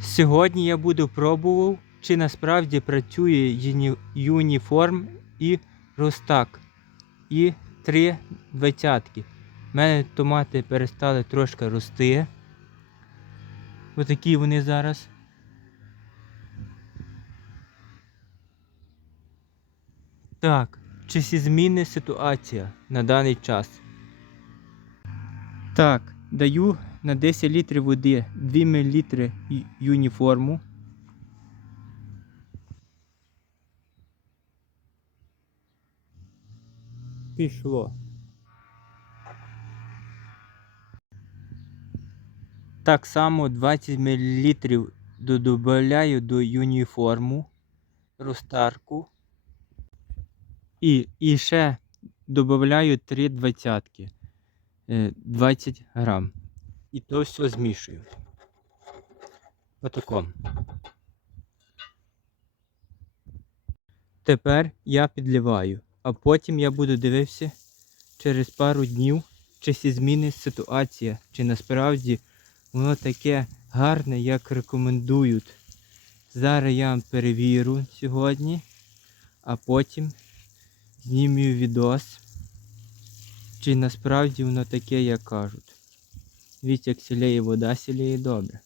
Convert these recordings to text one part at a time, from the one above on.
Сьогодні я буду пробував, чи насправді працює Юніформ і Ростак. І три двадцятки. У мене томати перестали трошки рости. Отакі вони зараз. Так, чи зміни ситуація на даний час? Так, даю на 10 літрів води 2 мл юніформу. Пішло. Так само 20 мл додаю до юніформу, розтарку. І, і ще додаю 3 двадцятки. е, 20 грам. І то все змішую. Отаком. Тепер я підливаю, а потім я буду дивитися через пару днів, чи сі змінить ситуація, чи насправді воно таке гарне, як рекомендують. Зараз я вам перевірю сьогодні, а потім зніму відос, чи насправді воно таке, як кажуть. Дивіться, як сілеє вода, сілеє добре.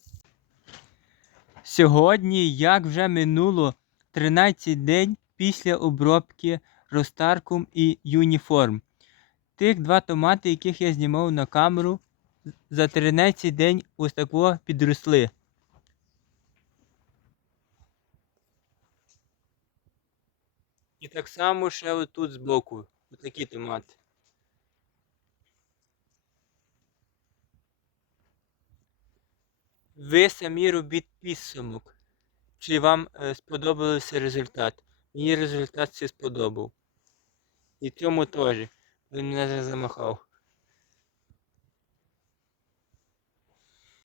Сьогодні, як вже минуло 13 день після обробки Ростарком і Юніформ. Тих два томати, яких я знімав на камеру, за 13 день ось такого підросли. І так само ще отут збоку. Отакі томати. Ви самі робіть підсумок. Чи вам е, сподобався результат? Мені результат це сподобав. І цьому теж. Він мене замахав.